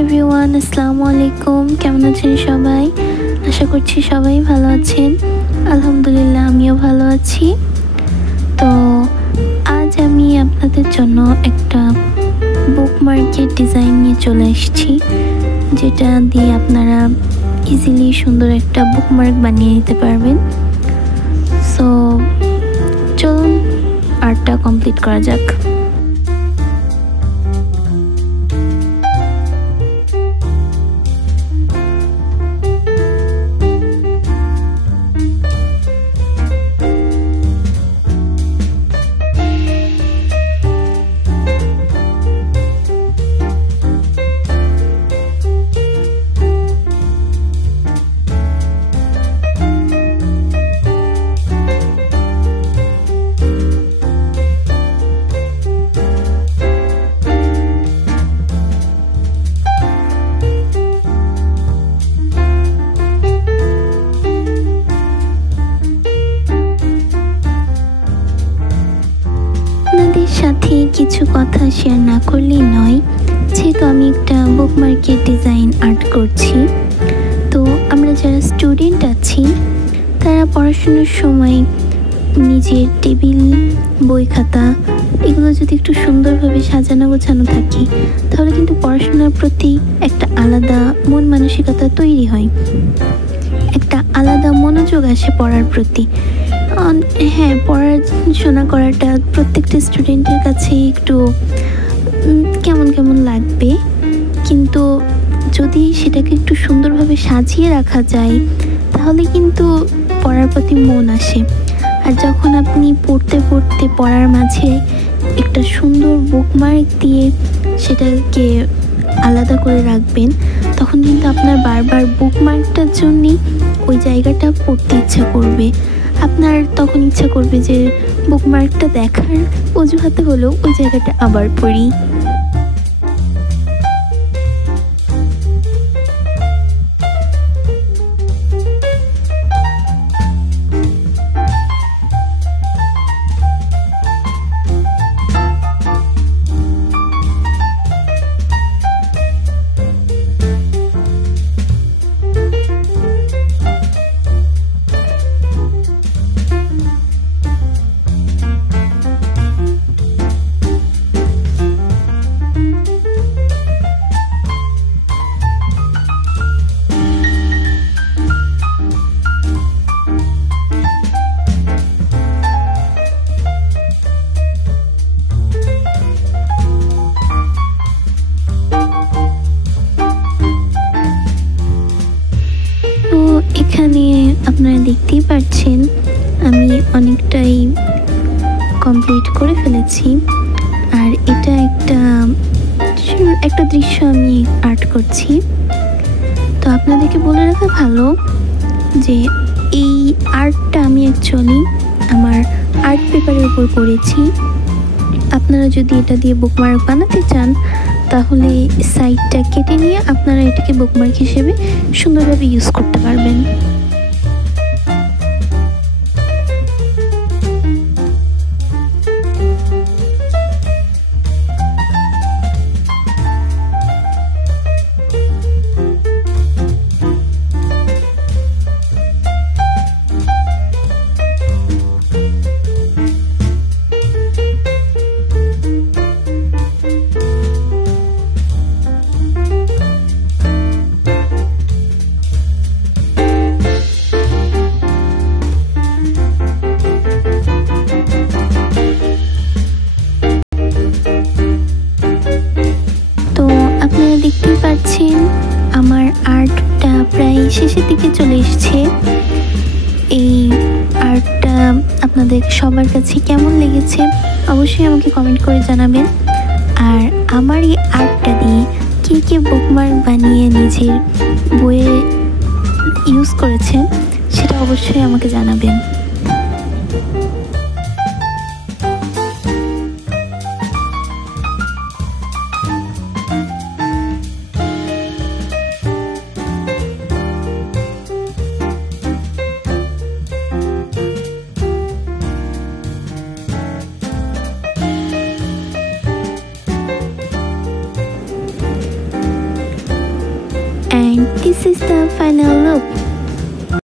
Everyone, আসসালামু আলাইকুম। কেমন আছেন সবাই? আশা করছি সবাই ভালো আছেন। আলহামদুলিল্লাহ, আমিও ভালো আছি। তো আজ আমি আপনাদের জন্য একটা বুকমার্কের ডিজাইন নিয়ে চলে এসেছি, যেটা দিয়ে আপনারা ইজিলি সুন্দর একটা বুকমার্ক বানিয়ে নিতে পারবেন। সো চলুন আর্টটা কমপ্লিট করা যাক। সাথে কিছু কথা শেয়ার না করলেই নয়, যেহেতু আমি একটা বুকমার্কের ডিজাইন আর্ট করছি। তো আমরা যারা স্টুডেন্ট আছি তারা পড়াশোনার সময় নিজের টেবিল, বই খাতা এগুলো যদি একটু সুন্দরভাবে সাজানো গোছানো থাকে, তাহলে কিন্তু পড়াশোনার প্রতি একটা আলাদা মন মানসিকতা তৈরি হয়, একটা আলাদা মনোযোগ আসে পড়ার প্রতি। হ্যাঁ, পড়াশোনা করাটা প্রত্যেকটা স্টুডেন্টের কাছে একটু কেমন কেমন লাগবে, কিন্তু যদি সেটাকে একটু সুন্দরভাবে সাজিয়ে রাখা যায় তাহলে কিন্তু পড়ার প্রতি মন আসে। আর যখন আপনি পড়তে পড়তে পড়ার মাঝে একটা সুন্দর বুকমার্ক দিয়ে সেটাকে আলাদা করে রাখবেন, তখন কিন্তু আপনার বারবার বুকমার্কটার জন্যই ওই জায়গাটা পড়তে ইচ্ছা করবে। আপনার তখন ইচ্ছা করবে যে বুকমার্কটা দেখার অজুহাতে হলেও ওই জায়গাটা আবার পড়ি। এখানে আপনারা দেখতেই পাচ্ছেন আমি অনেকটাই কমপ্লিট করে ফেলেছি। আর এটা একটা দৃশ্য আমি আর্ট করছি। তো আপনাদেরকে বলে রাখা ভালো যে এই আর্টটা আমি অ্যাকচুয়ালি আমার আর্ট পেপারের উপর করেছি। আপনারা যদি এটা দিয়ে বুকমার্ক বানাতে চান তাহলে সাইডটা কেটে নিয়ে আপনারা এটাকে বুকমার্ক হিসেবে সুন্দরভাবে ইউজ করতে পারবেন। দেখতেই পাচ্ছেন আমার আর্টটা প্রায় শেষের দিকে চলে এসেছে। এই আর্টটা আপনাদের সবার কাছে কেমন লেগেছে অবশ্যই আমাকে কমেন্ট করে জানাবেন। আর আমার এই আর্টটা দিয়ে কে কে বুকমার্ক বানিয়ে নিজের বইয়ে ইউজ করেছেন সেটা অবশ্যই আমাকে জানাবেন। and this is the final look.